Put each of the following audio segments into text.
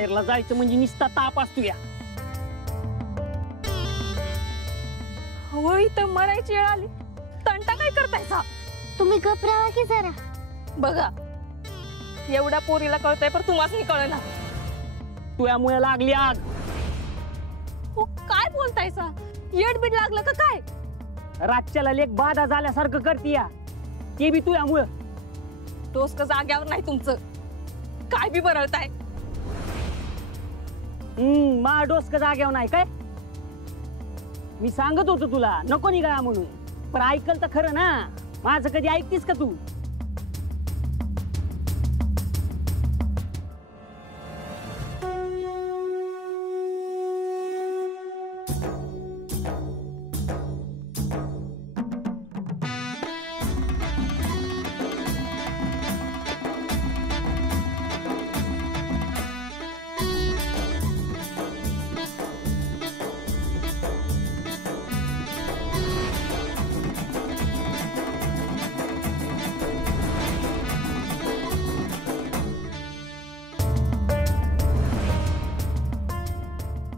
माहेरला जायचं म्हणजे निस्ता ताप असतो या. हो इथं मरायची वेळ आली, तंटा काय करतायचा? तुम्ही घबरावा की जरा. बघा एवढ्या पोरीला कळतंय पण तुम्हाच नाही कळना. तुझ्यामुळे लागली आग. हो काय बोलतायसा? येडबीड लागलं का काय? रातच्याला लेक बाधा झाल्यासारखं करती या, ते बी तुझ्यामुळं. डोसकं जाग्यावर नाही तुमचं, काय बी बरळताय. मा डोसकं जाग्यावर नाही काय? मी सांगत होतो तुला नको निघा म्हणून, पण ऐकल तर खरं ना. माझं कधी ऐकतीस का तू?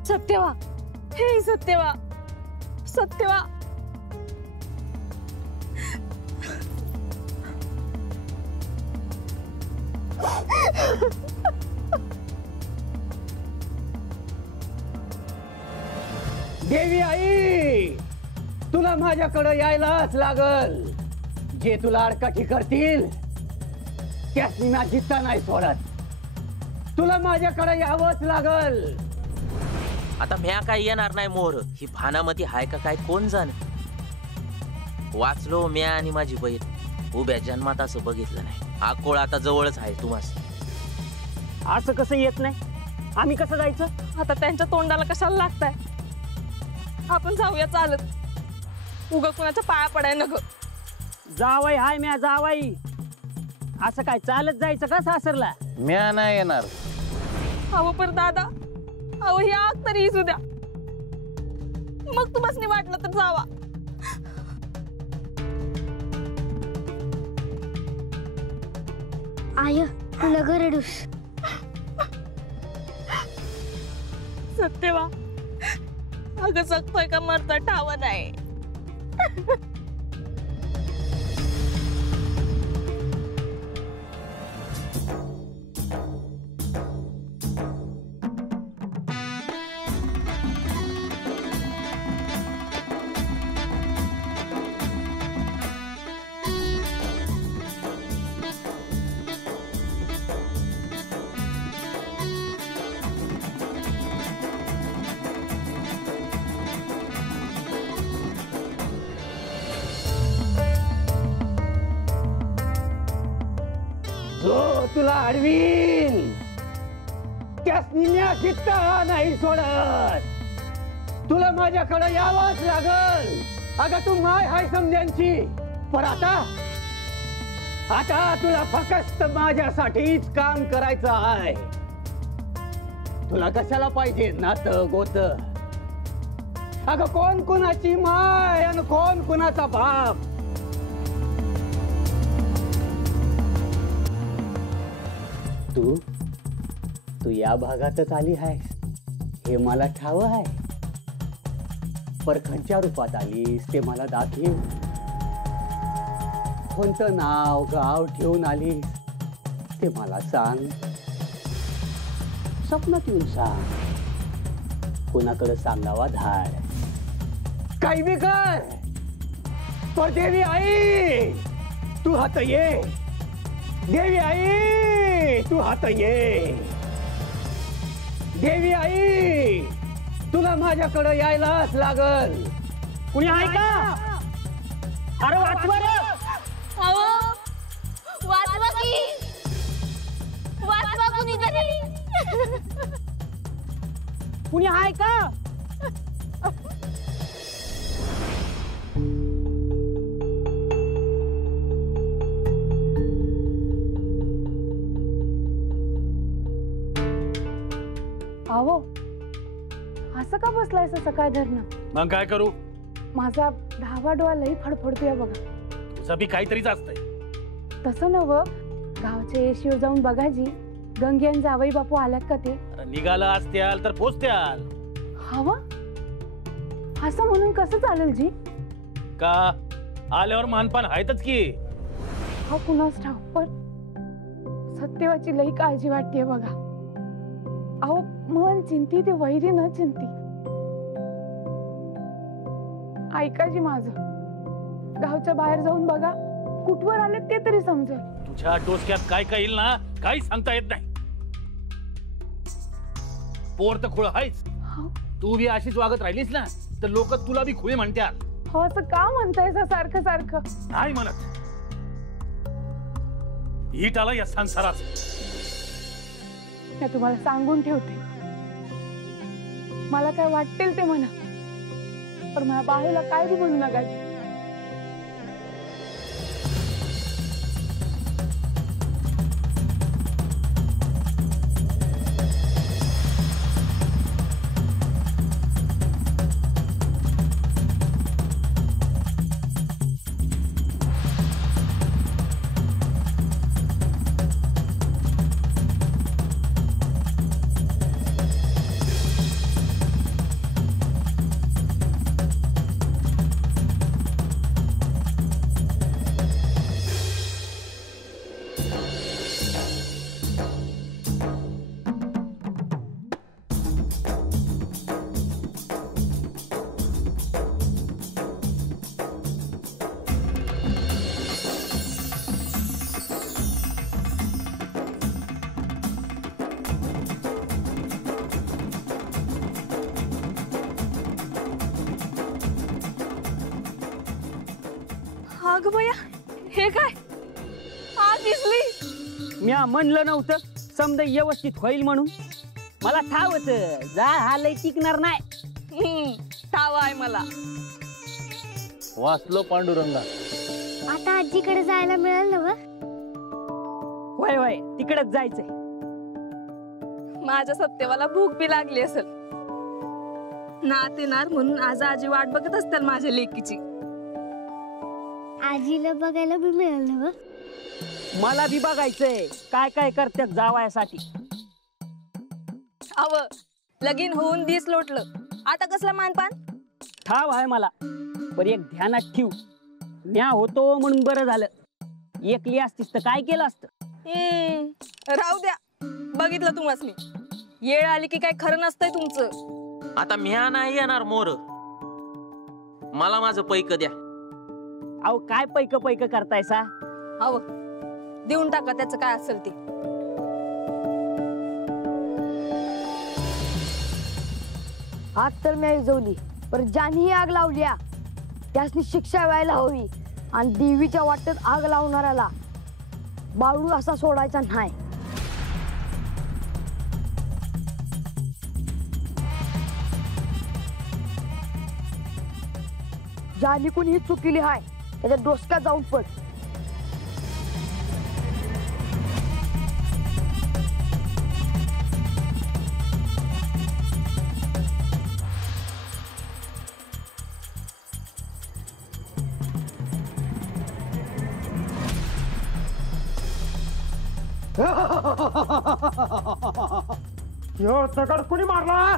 सत्यवा, हे सत्यवा, सत्यवा. देवी आई, तुला माझ्याकडे यायलाच लागल. जे तुला अडकाठी करतील त्यासनी मी जिद्दा नाही सोडत. तुला माझ्याकडे यावंच लागल. आता म्या काय येणार नाही मोर. ही भानामती हाय का काय कोण जाणे. वाचलो म्या आणि माझी बहीण उभ्या जन्मात असं बघितलं नाही. आकोळ आता जवळच आहे तुम्हाला. असं कसं येत नाही? आम्ही कसं जायचं? आता त्यांच्या तोंडाला कशाला लागताय? आपण जाऊया चालत. उगा कुणाच्या पाया पडाय नग. जावाई हाय म्या जावाई. असं काय चालत जायचं का सासरला? म्या नाही येणार. अहो पर दादा, अहो ही आग तरी इसू द्या, मग तुम्हाला वाटलं तर जावा. आय तुला गरडूस. सत्यवा, अगं जगतोय का मरतोय ठाव नाही. जो तुला अडवील त्यासनी म्या जिद्दा नाही सोडत. तुला माझ्याकडे यावंच लागल. अगं तू माय हाय समजांची, पण आता तुला फक्त माझ्यासाठीच काम करायचं आहे. तुला कशाला पाहिजे नातं गोत? अगं कोण कुणाची माय आणि कोण कुणाचा बाप? तू या भागातच आली आहेस हे मला ठाव आहे. परखंच्या रूपात आलीस ते मला दाखव. कोणतं नाव गाव ठेवून आलीस ते मला सांग. स्वप्नात येऊन सांग. कोणाकडे सांगावा धाड. काही बी कर, पण देवी आई तू हात ये. देवी आई तू हात ये. देवी आई तुला माझ्याकडे यायलाच लागल. कुणी आहे का? अरे वाचवा रे. अहो वाचवा की, वाचवा कुणीतरी. कुणी आहे का? अहो असं का बसलाय सकाळ धरणं? मग काय करू? माझा धावा डोळा लई फडफडतोय बघा. तुझं बी काहीतरीच असतंय. तसं नव, गावच्या येशीवर जाऊन बघाजी गंगे आणि जावई बापू आल्यात का ते? निघाला असत्याल तर पोचत्याल. हवा असं म्हणून कसं चालेल जी? का आल्यावर मानपान आहेतच की. हा कुणाच ठाव, पण सत्यवाची लई काळजी वाटते बघा. अहो मन चिंती ते वैरी न चिंती. ऐका जी माझं, गावच्या बाहेर जाऊन बघा, कुठवर आले ते तरी समजेल. तुझ्या डोसक्यात काय काय येईल ना, काही सांगता येत नाही. पोर तर खुळ आहेच. हो तू बी अशीच वागत राहिलीस ना तर लोक तुला बी खुळे म्हणतात. हो, असं का म्हणताय सारखं सारखं? नाही म्हणत. हीट आला या संसारात. मी तुम्हाला सांगून ठेवते, मला काय वाटेल ते म्हणा, पण माझ्या बाळूला काय बी म्हणू नका. अगं बया, हे काय आग दिसली. म्या म्हणलं नव्हतं समजा व्यवस्थित होईल म्हणून. मला ठाव होत जा हा लय टिकणार नाही. ठाव आहे मला. वाचलो पांडुरंगा. आता आजीकडे जायला मिळेल ना व? होय होय, तिकडेच जायचंय. माझ्या सत्यवाला भूक बी लागली असेल. नात येणार म्हणून आज आजी वाट बघत असतील माझ्या लेकीची. आजीला बघायला बी मिळेल ना व? मला बी बघायचंय काय काय करतात जावयासाठी. अव लगीन होऊन दिस लोटलं, आता कसला मानपान? ठाव आहे मला, पण एक ध्यानात ठेव, म्या होतो म्हणून बरं झालं. एकली असतीस तर काय केलं असतं. राहू द्या, बघितलं तुम्हाला मी. येळ आली की काय खरं नसतंय तुमचं. आता म्या नाही येणार मोर. मला माझं पैक द्या. अहो काय पैक पैक करतायसा. अव देऊन टाका त्याचं काय असेल ते. आग तर मी विझवली, पण ज्यांनी आग लावली त्यासनी शिक्षा व्हायला हवी. आणि देवीच्या वाटेत आग लावणाऱ्याला बाळू असा सोडायचा नाही. ज्यांनी कोणी ही चुकीली हाय त्याच्या डोसक्यात जाऊन पड. यो दगड कुणी मारला?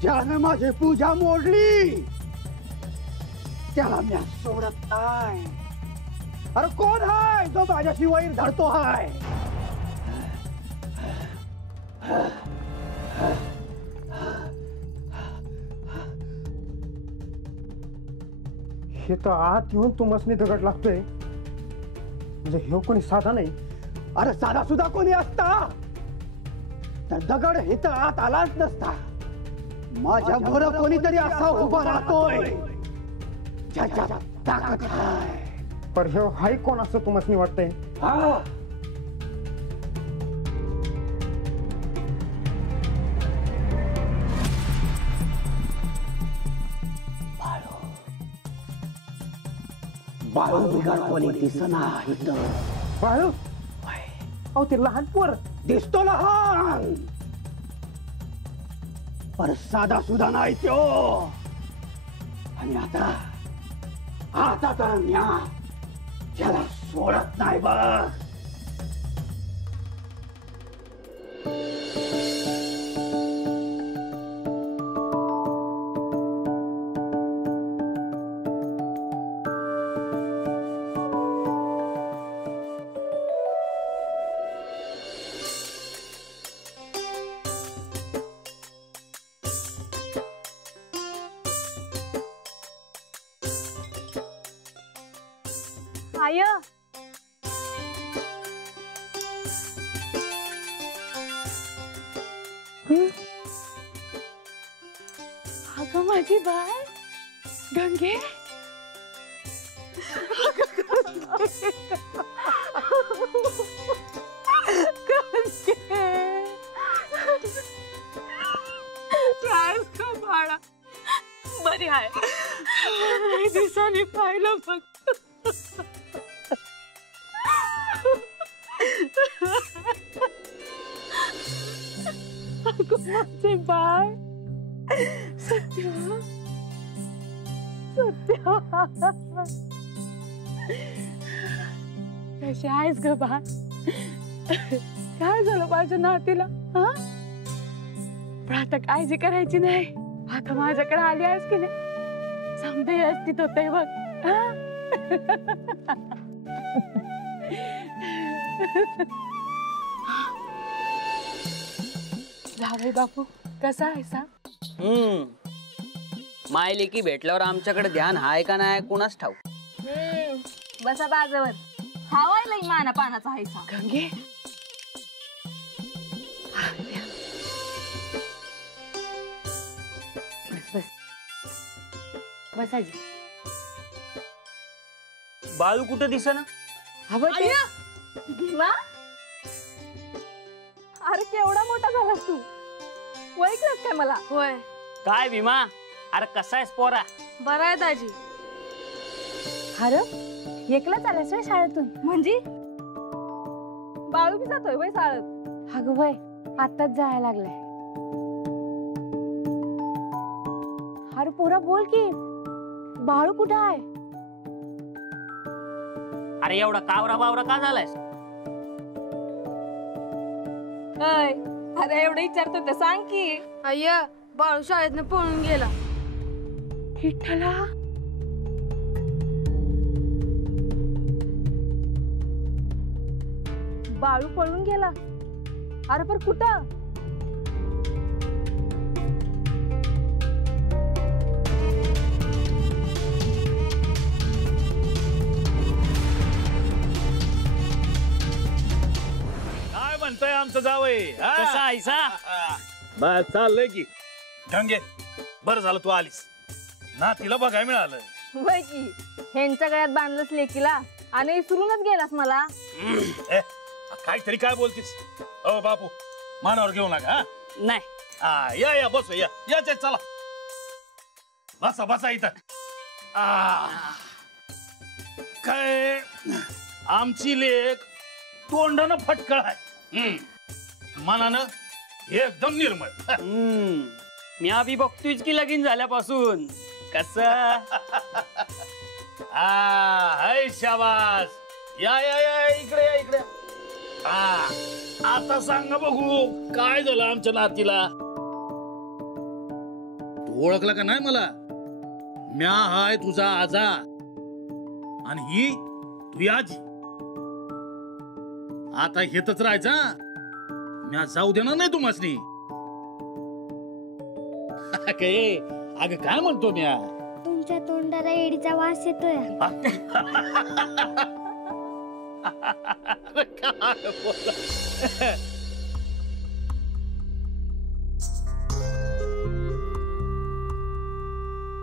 ज्याने माझी पूजा मोडली त्याला मी सोडत नाही. अरे कोण हाय जो माझ्याशी वैर धरतो हाय? हे तर आत येऊन तुमसनी दगड लागतोय, म्हणजे हे कोणी साधा नाही. अरे साधा सुद्धा कोणी असता तर दगड हे तर आत आलाच नसता. माझ्या मोर कोणीतरी असा उभा राहतोय ज्याच्या ताकद आहे. पर हे हाय कोण असं तुमसनी वाटतंय? बाळू बिगाड कोणी दिसना इथं. बाळू अहो ते लहान पोर दिसतो लहान, पर साधा सुद्धा नाही तो. आणि आता आता तर न्या त्याला सोडत नाही बघ. आय अगं माझी बाय गंगे बाळा बरी आहे. दिवसांनी पाहिलं बघ. माझे बाय सत्य सत्य कशी आहेस ग बा? काय झालं माझ्या नातीला? हा पण आता काळजी करायची नाही. आता माझ्याकडे आली आहेस की नाही समजे व्यवस्थित होते बघ. जावई बापू कसा आहे सा? मायलेकी भेटल्यावर आमच्याकडे ध्यान हाय का नाही कुणाच ठाऊ. बसा बाजवर खावायला माना पानाचा हायसा. गंगे बस बस बसाजी. बाळू कुठं दिसेना? अरे केवढा मोठा झालास तू. ओळखलंस काय मला? होय काय भीमा? अरे कसा आहेस पोरा? बरं आहे दाजी. अरे एकलाच आलास व्हय शाळेतून? म्हणजे बाळू बी जातोय वय शाळेत? अगं वय आताच जायला लागलाय. अरे पोरा बोल की बाळू कुठं आहे? अरे एवढा कावरा बावरा का झालायस? अरे एवढं विचारतो ते सांग की. अय्या बाळू शाळेतनं पळून गेला. विठ्ठला बाळू पळून गेला? अरे पण कुठं? काय म्हणताय आमचं जावई? कसा आहेसा? बस चाललंय की. गंगे बरं झालं तू आलीस ना. तिला बघायला मिळालं. वय की ह्यांच्या गळ्यात बांधलंच लेकीला आणि विसरूनच गेलास मला. काहीतरी काय बोलतीस? ओ बापू मानावर घेऊ नका. हा नाही या या बसू या या चला बसा बसा इथं. काय आमची लेक तोंडानं फटकळ आहे. मनानं एकदम निर्मळ. मी आधी बघतोयच की लगीन झाल्यापासून कस. हाय शाबास. या या या इकडे या इकडे. आता सांगा बघू काय झालं आमच्या नातीला? तू ओळखला का नाही मला? म्या हाय तुझा आजा आणि ही तुझी आजी. आता हेतच राहायचा. म्या जाऊ देणार नाही तुम्हासनी. अगं काय म्हणतो म्या? तुमच्या तोंडाला एडीचा वास येतोय.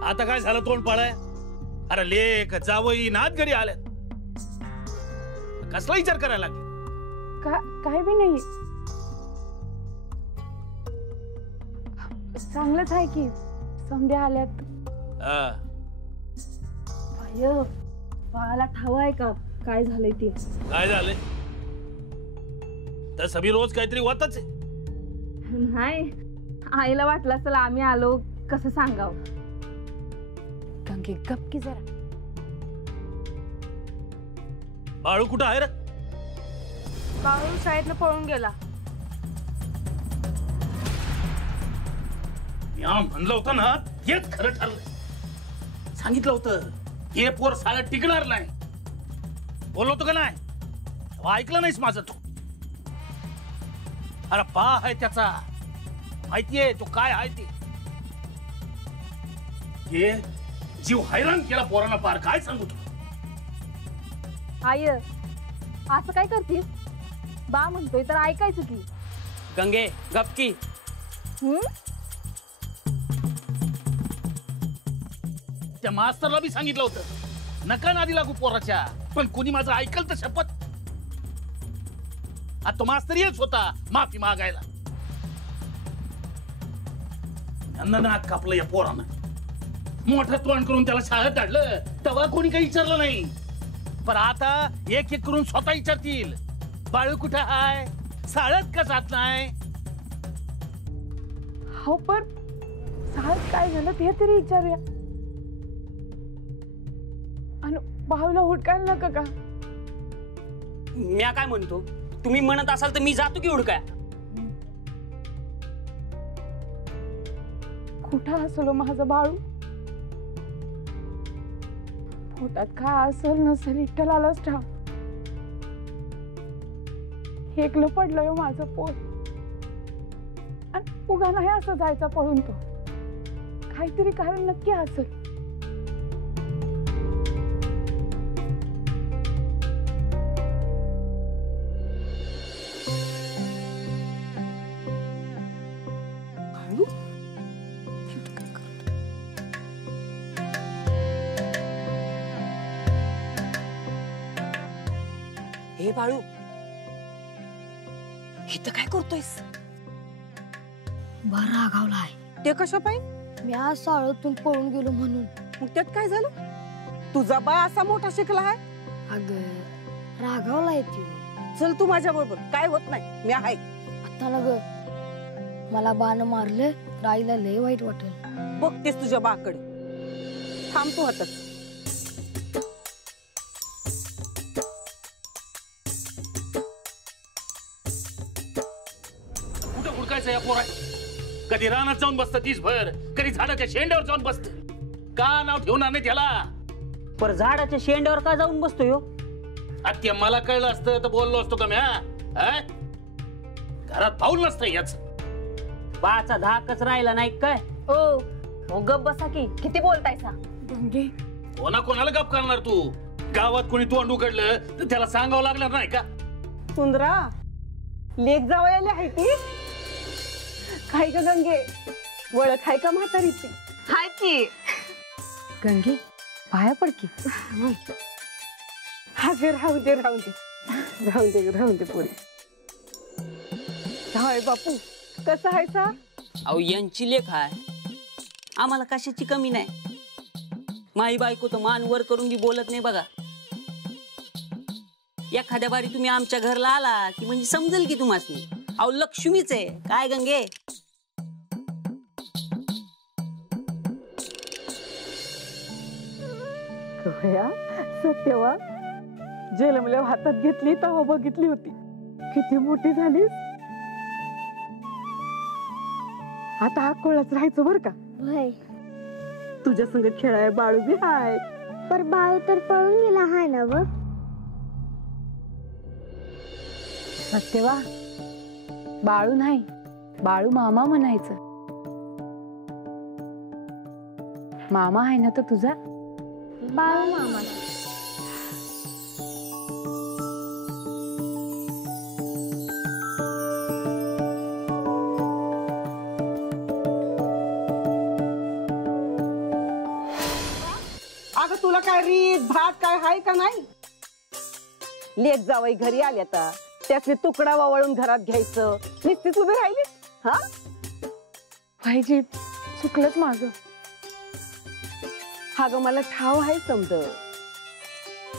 आता काय झालं तोंड पाळाय? अरे लेक जावई नात घरी आल्यात. कसला विचार करायला लागले? काय बी नाही. चांगलंच आहे की समधे आल्यात. अय बाळाला ठाव आहे का काय झालंय ते? काय झालंय? तर सभी रोज काहीतरी होतच आहे. नाही आईला वाटलं असेल आम्ही आलो कसं सांगावं. गंगे गप की जरा. बाळू कुठं आहे रे? बाळू शाळेतनं पळून गेला. या म्हणलं होतं ना, हेच खरं ठरलं. सांगितलं होतं हे पोर साला टिकणार नाही. बोललो होतो का नाही? ऐकलं नाहीस माझं तू. अरे बा आहे त्याचा, माहितीये तो काय आहे ते. हे जीव हैराण केला पोरांना पार. काय सांगू तू? आय असं काय करतीस? बा म्हणतोय तर ऐकायचं की. गंगे गपकी. त्या मास्तरला बी सांगितलं होतं नका नादी लागू पोराच्या, पण कोणी माझं ऐकल तर शपथ. आता तो मास्तर येच होता माफी मागायला. नाक कापलं या पोरानं. मोठं तोंड करून त्याला शाळेत काढलं तेव्हा कोणी काही विचारलं नाही. पण आता एक एक करून स्वतः विचारतील बाळू कुठं आहे, शाळेत का जात नाही. हो पण शाळेत काय झालं ते तरी विचारूया. आणि बाळूला हुडकायला नका का? म्या काय म्हणतो, तुम्ही म्हणत असाल तर मी जातो की हुडकाय. कुठं असलो माझं बाळू? पोटात काय असेल नसेल इथं आलंच ठाव. एकलं पडलंय माझं पोट. आणि उगा नाही असं जायचा पळून तो. काहीतरी कारण नक्की असेल. हे बाळू इथं काय करतोयस? बरं रागावलाय. ते कशा पाहिजे? मी आज शाळेतून पळून गेलो म्हणून. मग त्यात काय झालं? तुझा बा असा मोठा शिकला आहे. अगं रागावलाय ती. चल तू माझ्या बरोबर, काय होत नाही, मी आहे. आता ना ग, मला बाण मारलं तर आईला लय वाईट वाटेल. बघतेस तुझ्या बाकडे. थांब तू हातात. कुठं हुडकायचं या पोरा? कधी रानात जाऊन बसतं दिसभर, कधी झाडाच्या शेंड्यावर जाऊन बसत. का नाव ठेवणार नाही त्याला? पर झाडाच्या शेंड्यावर का जाऊन बसतोय हो? ते मला कळलं असतं तर बोललो असतो का मी. घरात पाऊल नसतं याच. बाचा धाकच राहिला नाही काय? हो गप बसा की, किती बोलतायसा? गंगे कोणाला गप करणार तू? गावात कोणी तोंड उघडलं तर त्याला सांगावं लागणार नाही का? सुंदरा लेक जावयाला आहे ती. काय ग गंगे, ओळख आहे का म्हातारीची? हाय की. गंगे पाया पड की. हा गे, राहू दे राहू दे राहू दे राहू दे पुढे. हाय बापू, कसं आहे सा? अहो यांची लेख आहे, आम्हाला कशाची कमी नाही. माई बायको तर मान वर करून बी बोलत नाही बघा. एखाद्या बारी तुम्ही आमच्या घरला आला की म्हणजे समजेल की तुम्हाला. अहो लक्ष्मीच आहे काय गंगे. सत्यवा जन्मल्या हातात घेतली तेव्हा बघितली होती, किती मोठी झालीस. आता हा कोळाच राहायचं बर का. होय, तुझ्या संग खेळाय बाळू बी हाय. पर बाळू तर पळून गेला हाय ना व. सत्यवा बाळू नाही, बाळू मामा म्हणायचं. मामा आहे ना तो तुझा. बाळू मामा. अगं तुला काय रीत भात काय हाय का नाही? लेक जावई घरी आल्या तर त्याचे तुकडा वावळून घरात घ्यायचं. नुसतीच उभी राहिलीस. हा पाहिजे, चुकलंच माझं. हा ग मला ठाव आहे समज.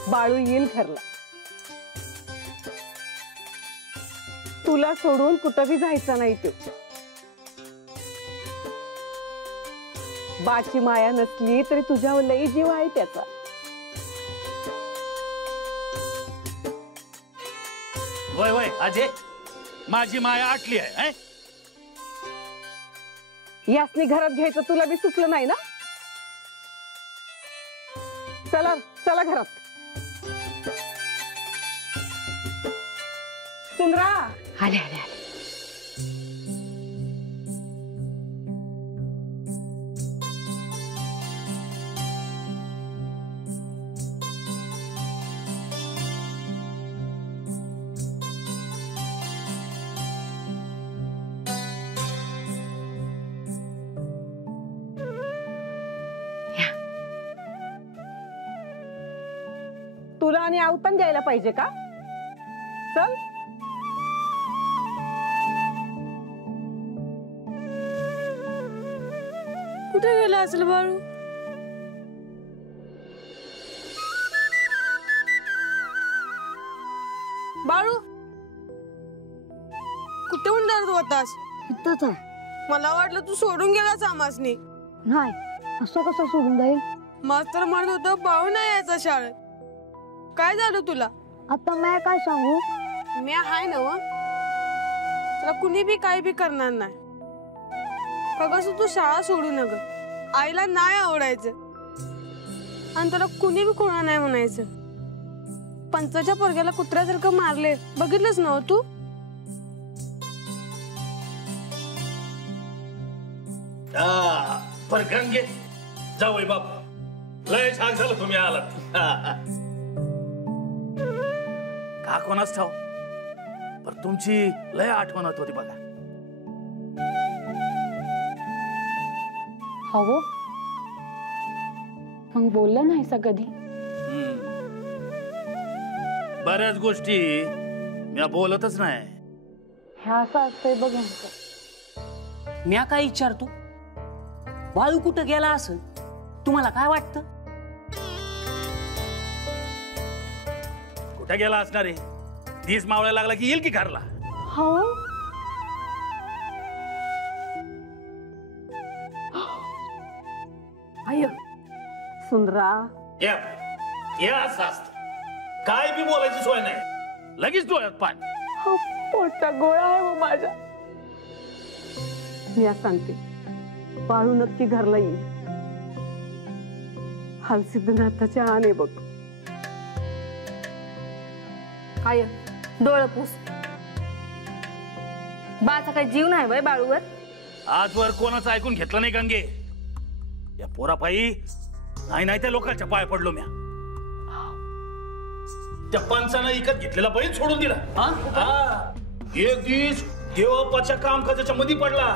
बाळू येईल घरला. तुला सोडून कुठं बी जायचं नाही. तो बाची माया नसली तरी तुझ्यावर लई जीव आहे त्याचा. वय वय अजय, माझी माया आटली आहे हं? यासनी घरात घ्यायचं तुला बी सुचलं नाही ना? चला चला घरात. सुंदरा आले आले आले. तुला आणि आवतान द्यायला पाहिजे का? चल. कुठे गेला असेल बाळू? बाळू कुठे उंडणार तू आतास? इथंच आहे. मला वाटलं तू सोडून गेलास आमासनी. नाही, असं कसं सोडून जाईल? मास्तर म्हणत होतं बाळू नाही यायचा शाळेत. काय झालं तुला? आता मी काय सांगू? मी हाय ना व, तुला कुणी बी काय बी करणार नाही. कसं तू शाळा सोडू नग. आईला नाही आवडायचं आणि तुला कुणी बी कोणा नाही म्हणायचं. पंचाच्या पोरग्याला कुत्र्यासारखं मारले, बघितलंच ना तू? पर गंगे जावई बाप, लय छान झालं तुम्ही आलात. का कोणाच ठाव, पर तुमची लय आठवण होती बघा. हो मग बोलला नाही सा कधी? बऱ्याच गोष्टी मी बोलतच नाही. ह्या असं असतंय बघ यांचं. म्या काय विचारतो, बाळू कुठं गेला असं तुम्हाला काय वाटतं? कुठे गेला असणार आहे? दिस मावळायला लागला की येईल की घरला. हो आय सुंदरा, या असं असतं. काय बी बोलायची सोय नाही, लगेच डोळ्यात पाणी. हो, पोटचा गोळा आहे हो माझा. मी आज सांगते, बाळू नक्की घरला येईल. हालसिद्धनाथाच्या आणे बघ. काय डोळं पूस. बाचा काही जीव नाही बाय बाळूवर. आजवर कोणाचं ऐकून घेतलं नाही गंगे. या पोरापायी नाही त्या लोकांच्या पाय पडलो म्या. त्या पंचानं इकत घेतलेला बैल सोडून दिला. एक दिवस देवापाच्या कामकाजाच्या मध्ये पडला.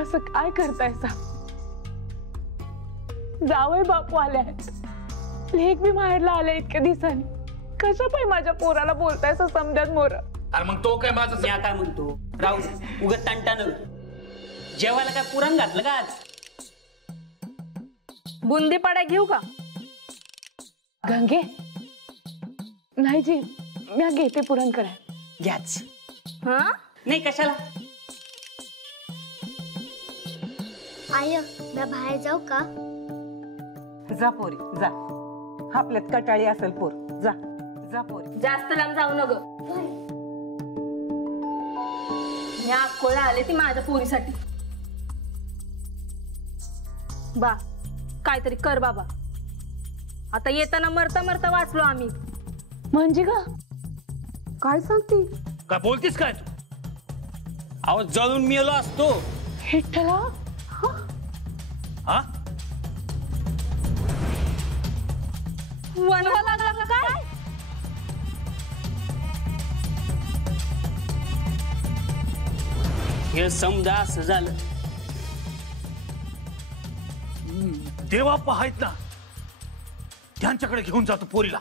असं काय करताय सा? जावई बापू आले, लेक बी माहेरला आले इतक्या दिवसांनी. कशा पाय माझ्या पोराला बोलताय समजात मोर? अरे मग तो काय माझं म्या काय म्हणतो, राहू उगत तंटानं. जेवायला काय पुरण घातलं का आज? बुंदी पाड्या घेऊ का? गंगे नाही जी, मी घेते पुरण कराय. घ्याच. हा नाही कशाला? आय मी बाहेर जाऊ का? जा पोरी जा. आपल्यात कटाळी असेल पोर. जा जा पोरी. जास्त लांब जाऊ नग. मी अकोला आले ती माझ्या पोरीसाठी. बा काहीतरी कर बाबा. आता येताना मरता मरता वाचलो आम्ही. म्हणजे का? काय सांगते? काय बोलतीस काय तू? अहो जळून मेलो असतो. विठ्ठला, हा वनवा लागला का काय? हे समजा असं झालं. देवाप्पा आहेत ना, त्यांच्याकडे घेऊन जातो पोरीला.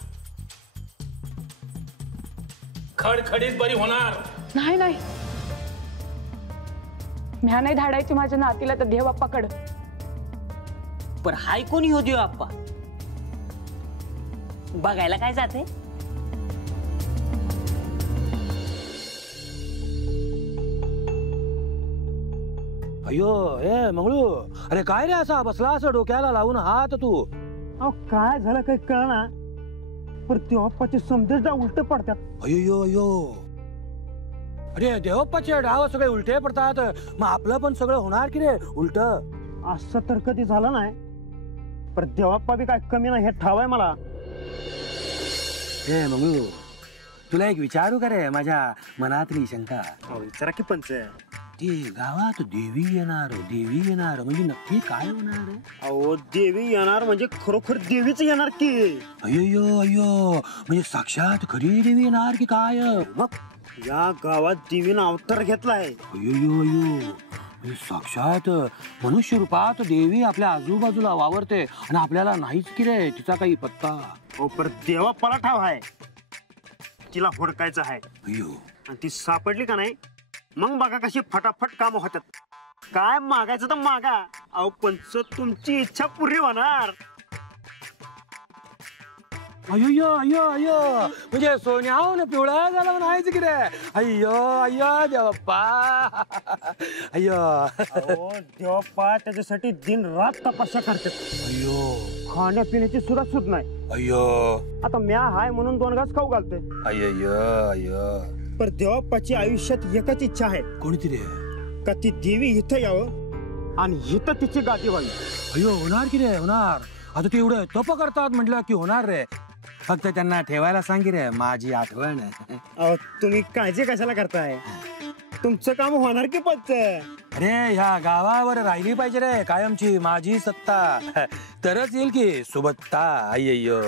खडखडीत बरी होणार. नाही नाही, म्या नाही धाडायची माझ्या नातीला तर देव बाप्पाकडं. पण हाय कोणी हो देव आप्पा? बघायला काय जाते? अयो ए मंगळू, अरे काय रे असा बसला असं डोक्याला लावून हात तू? अहो काय झालं काही कळना, पण ते अप्पाचे समजेच उलट पडतात. अयो अयो, अरे देवप्पाचे डाव सगळे उलटे पडतात, मग आपलं पण सगळं होणार की रे उलट? असं तर कधी झालं नाही, पण देवाप्पा बी काय कमी नाही हे ठाव आहे मला. हे मंगळू, तुला एक विचारू का रे माझ्या मनातली शंका? विचारा की पंच. ती गावात देवी येणार म्हणजे नक्की काय होणार? अहो देवी येणार म्हणजे खरोखर देवीच येणार की. अय्यो म्हणजे साक्षात खरी देवी येणार की काय? मग या गावात देवीनं अवतार घेतलाय. अय्यो म्हणजे साक्षात मनुष्य रूपात देवी आपल्या आजूबाजूला वावरते आणि आपल्याला नाहीच की रे तिचा काही पत्ता. हो पर देवाप्पाला ठाव आहे, तिला हुडकायचं आहे. अय्यो, आणि ती सापडली का नाही मग बघा कशी फटाफट काम होतात. काय मागायचं तर मागा, अहो पंच तुमची इच्छा पुरी होणार. अय्यो म्हणजे सोन्याहून पिवळा झाला म्हणायचं की रे. अय्यो देवप्पा, अय्यो. देवाप्पा त्याच्यासाठी दिन रात तपस्या करतात. अय्यो, खाण्यापिण्याची सुद्धा सुद नाही. अय्यो, आता म्या हाय म्हणून 2 घास खाऊ घालते. अय्यो. पर देवाप्पाची आयुष्यात एकच इच्छा आहे. कोणती रे? का ती देवी इथं यावं आणि इथं तिची गादी व्हावी. अय्यो, होणार की रे होणार. आता ते एवढं तप करतात म्हटलं की होणार रे. फक्त त्यांना ठेवायला सांग रे माझी आठवण. अहो तुम्ही काळजी कशाला करताय, तुमचं काम होणार की पंच. अरे ह्या गावावर राहिली पाहिजे रे कायमची माझी सत्ता, तरच येईल की सुबत्ता. अय्यो.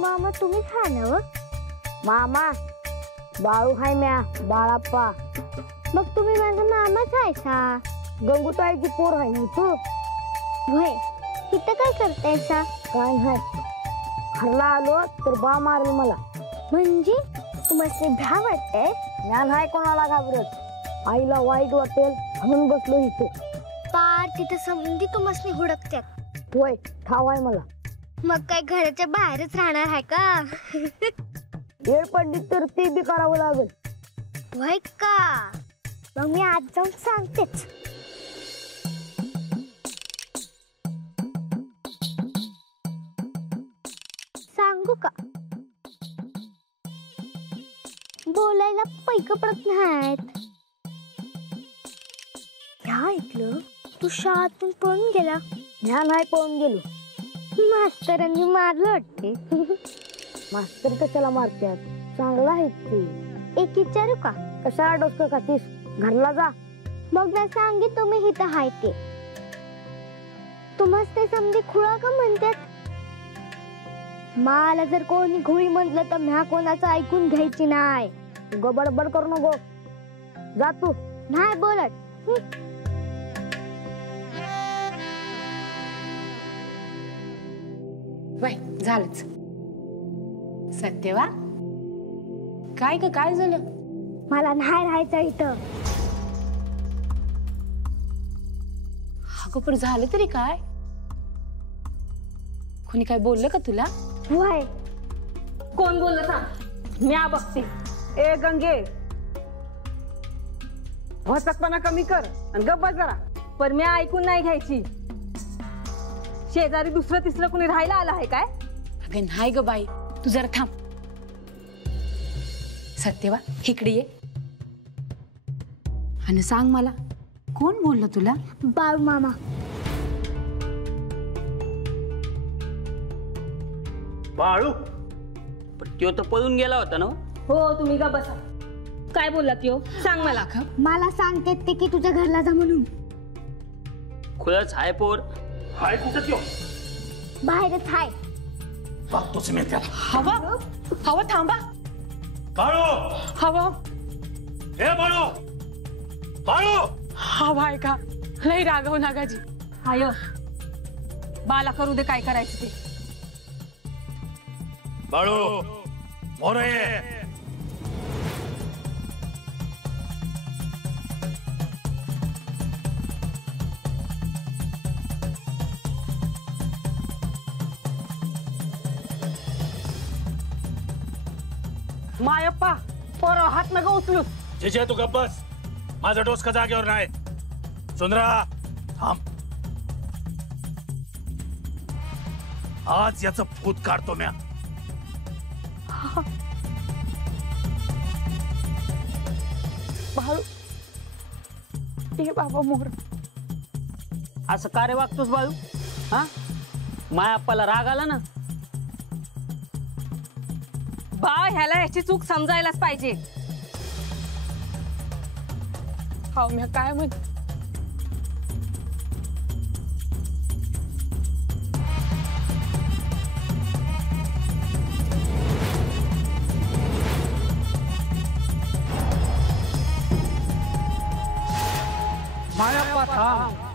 मामा तुम्ही खा ना. मामा बाळू हाय म्या बाळाप्पा. मग तुम्ही माझा मामाच आहेसा. गंगूताईची पोर आहे ना तू. वय इथं काय करतायसा? काय नाही, घरला आलो तर बा मारेल मला. म्हणजे तुम्हाला भ्या वाटतंय? म्या नाही कोणाला घाबरत, आईला वाईट वाटेल म्हणून बसलो इथे. पार तिथे समधी तुम्हाला हुडकत्यात. होय ठाव आहे मला. मग काय घराच्या बाहेरच राहणार आहे का? वेळ पडली तर ते बी करावं लागेल. वय का? मग मी आज जाऊन सांगतेच. सांगू का? बोलायला पैक पडत नाहीत. ह्या ऐकलं तू शाळेतून पळून गेला. ह्या नाही पळून गेलो, मास्तरांनी मारलं वाटते. मास्तर कशाला मारतात, चांगला आहे ते. एक विचारू का? कशाला डोसकं खातीस, घरला जा. मग ना सांगित तुम्ही इथं हाय ते. तुम्हाला ते समधी खुळा का म्हणतात? मला जर कोणी घोळी म्हटलं तर म्या कोणाचं ऐकून घ्यायची नाही. गबडबड करू नको, जा तू. नाही बोलत. वय झालंच. सत्यवा काय ग, काय झालं? मला नाही राहायचं इथं. अगं पण झालं तरी काय? कोणी काय बोललं का तुला? वय कोण बोललं सांग, म्या बघते. ए गंगे, भसकपणा कमी कर आणि गप्प बस जरा. पण म्या ऐकून नाही घ्यायची. शेजारी दुसरं तिसरं कोणी राहायला आलं आहे काय? अगं नाही ग बाई, तू जरा थांब. सत्यवा इकडे ये आणि सांग मला, कोण बोललं तुला? बाळू मामा. बाळू, पण त्यो तर पळून गेला होता ना. हो तुम्ही का बसा. काय बोलला त्यो सांग मला. मला सांगते ते की तुझ्या घरला जा म्हणून. खुलच हाय पोर. हाय कुठं त्यो? बाहेरच हाय. बघतोच मी त्याला. हवा हवा थांबा. बाळू, हवा हे बाळू, बाळू. हवा आहे का? लई रागव नागाजी. आय बाला करू दे काय करायचं ते. बाळू, मोरे. मायप्पा पोरा हात नका उचलू. जे तू गप्प बस. माझा डोसका जागेवर नाही. सुंदरा थांब. आज याचं भूत काढतो म्या. बाळू ए बाबा मोर. असं का रे वागतोस बाळू? हा मायाप्पाला राग आला ना. बा ह्याला याची चूक समजायलाच पाहिजे. हा मी काय म्हण. मायप्पा थांब.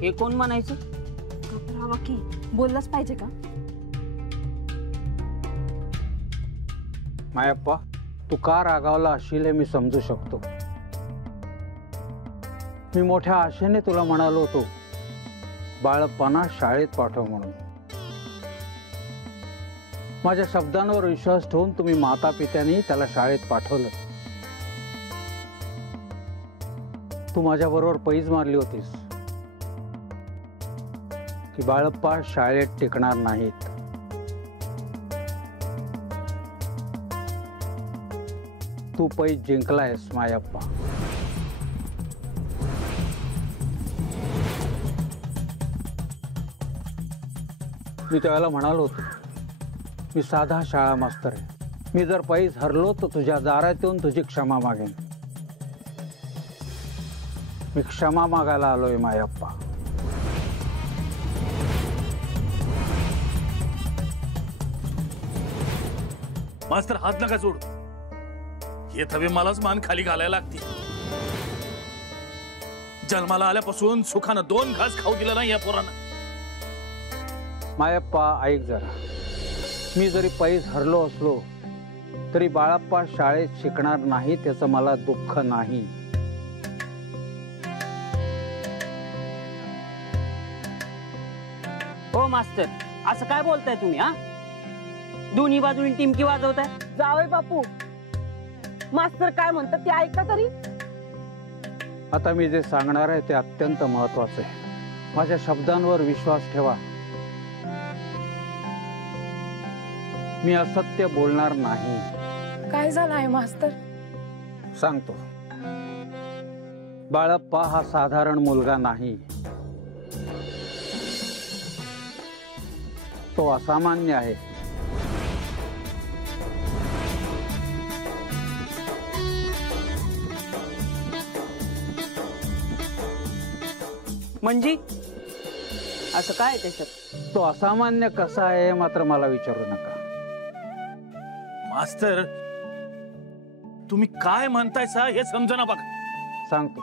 हे कोण म्हणायचं? घबरावा की बोललाच पाहिजे का? मायप्पा तू का रागावला असशील हे मी समजू शकतो. मी मोठ्या आशेने तुला म्हणालो होतो बाळप्पांना शाळेत पाठव म्हणून. माझ्या शब्दांवर विश्वास ठेवून तुम्ही माता पित्यांनी त्याला शाळेत पाठवलं. तू माझ्या बरोबर पैज मारली होतीस की बाळप्पा शाळेत टिकणार नाहीत. तू पैज जिंकलायस मायप्पा. मी त्यावेळेला म्हणालो होतो मी साधा शाळा मास्तर आहे. मी जर पैज हरलो तर तुझ्या दारात येऊन तुझी क्षमा मागेन. मी क्षमा मागायला आलोय मायप्पा. मास्तर हात नका जोड. हे थवे मलाच मान खाली घालायला लागते. जन्माला आल्यापासून सुखानं 2 घास खाऊ दिला नाही या पोरानं. मायप्पा ऐक जरा. मी जरी पैज हरलो असलो तरी बाळप्पा शाळेत शिकणार नाही त्याचं मला दुःख नाही. हो मास्तर असं काय बोलताय तुम्ही? हा दोन्ही बाजूनी टिमकी वाजवताय. जावई बापू मास्तर काय म्हणतात ते ऐका तरी. आता मी जे सांगणार आहे ते अत्यंत महत्वाचं आहे. माझ्या शब्दांवर विश्वास ठेवा. मी असत्य बोलणार नाही. काय झालं आहे मास्तर? सांगतो. बाळप्पा हा साधारण मुलगा नाही. तो असामान्य आहे. म्हणजे असं काय त्याच्यात? तो असामान्य कसा आहे मात्र मला विचारू नका. मास्तर तुम्ही काय म्हणताय सा हे समजना बघा. सांगतो.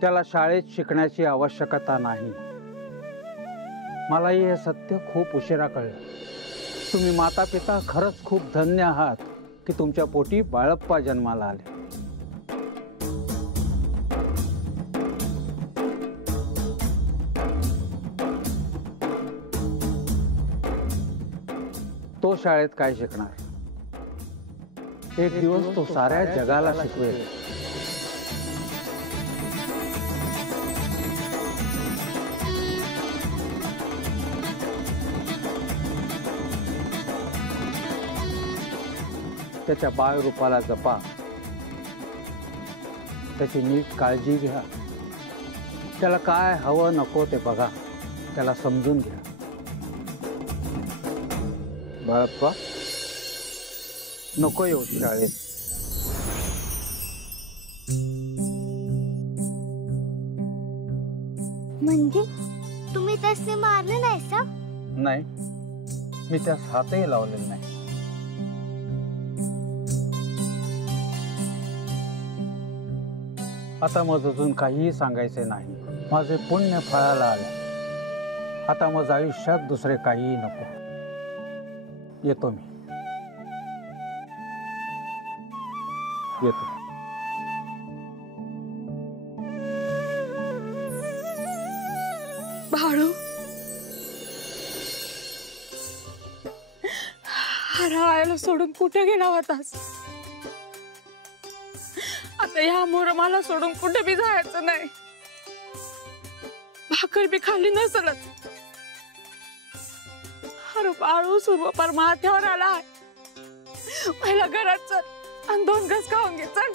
त्याला शाळेत शिकण्याची आवश्यकता नाही. मलाही हे सत्य खूप उशिरा कळलं. तुम्ही माता पिता खरंच खूप धन्य आहात की तुमच्या पोटी बाळप्पा जन्माला आले. तो शाळेत काय शिकणार? एक दिवस तो साऱ्या जगाला शिकवेल. त्याच्या बाळ रूपाला जपा, त्याची नीट काळजी घ्या, त्याला काय हवं नको ते बघा, त्याला समजून घ्या. बाळप्पा नको येऊ शाळेत. म्हणजे तुम्ही त्यासने मारलं नाही सा? नाही, मी त्यास हातही लावलेला नाही. आता मग अजून काहीही सांगायचे नाही. माझे पुण्य फळाला आले. आता मग आयुष्यात दुसरे काहीही नको. येतो मी, येतो. बाळू, हरायला सोडून कुठे गेला होतास? आता ह्या मोरमाला सोडून कुठे बी जायचं नाही. भाकर बी खाली नसलच. अरे बाळू, सुरुवापार माथ्यावर आला. पहिला घरात चल आणि 2 घास खाऊन घे. चल.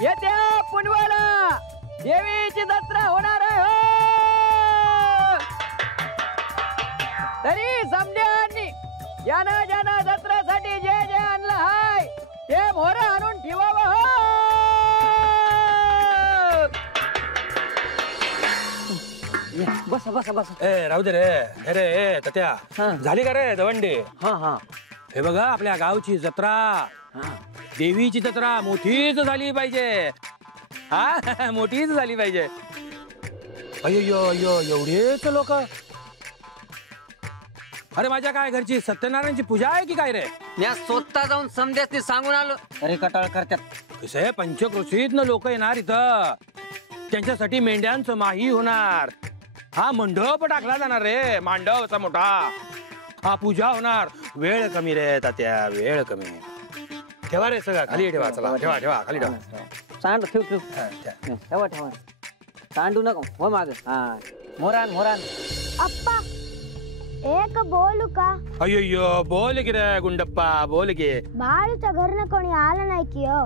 येत्या पुनवाला देवीची जत्रा होणार आहे हो. तरी समध्यांनी ज्यानं ज्यानं जत्रेसाठी जे जे आणलं हाय ते मोर आणून ठेवावं हो. बसा बसा बसा. ए राहू दे रे. अरे ए तत्या, झाली का रे दवंडी? हा हा. हे बघा, आपल्या गावची जत्रा, देवीची जत्रा मोठीच झाली पाहिजे. हा, मोठीच झाली पाहिजे. अयो अयो, एवढेच लोक? अरे माझ्या काय घरची सत्यनारायणची पूजा आहे की काय रे? मी स्वतः जाऊन समध्यासनी सांगून आलो. अरे कटाळ करतात. कसे पंचक्रोशीतनं लोक येणार इथं. त्यांच्यासाठी मेंढ्यांचं माही होणार. हा, मंडप टाकला जाणार रे, मांडवचा मोठा. हा, पूजा होणार. वेळ कमी रे तात्या, वेळ कमी. ठेवा रे सगळं खाली ठेवा. चला ठेवा ठेवा खाली ठेवा. सांड ठेव ठेव ठेवा ठेवा. सांडू नको हो माग. हा, मोरान मोरान. अप्पा, एक बोलू का? अय्यो, बोल की रे गुंडप्पा, बोल की. बाळूच्या घरनं कोणी आलं नाही की हो?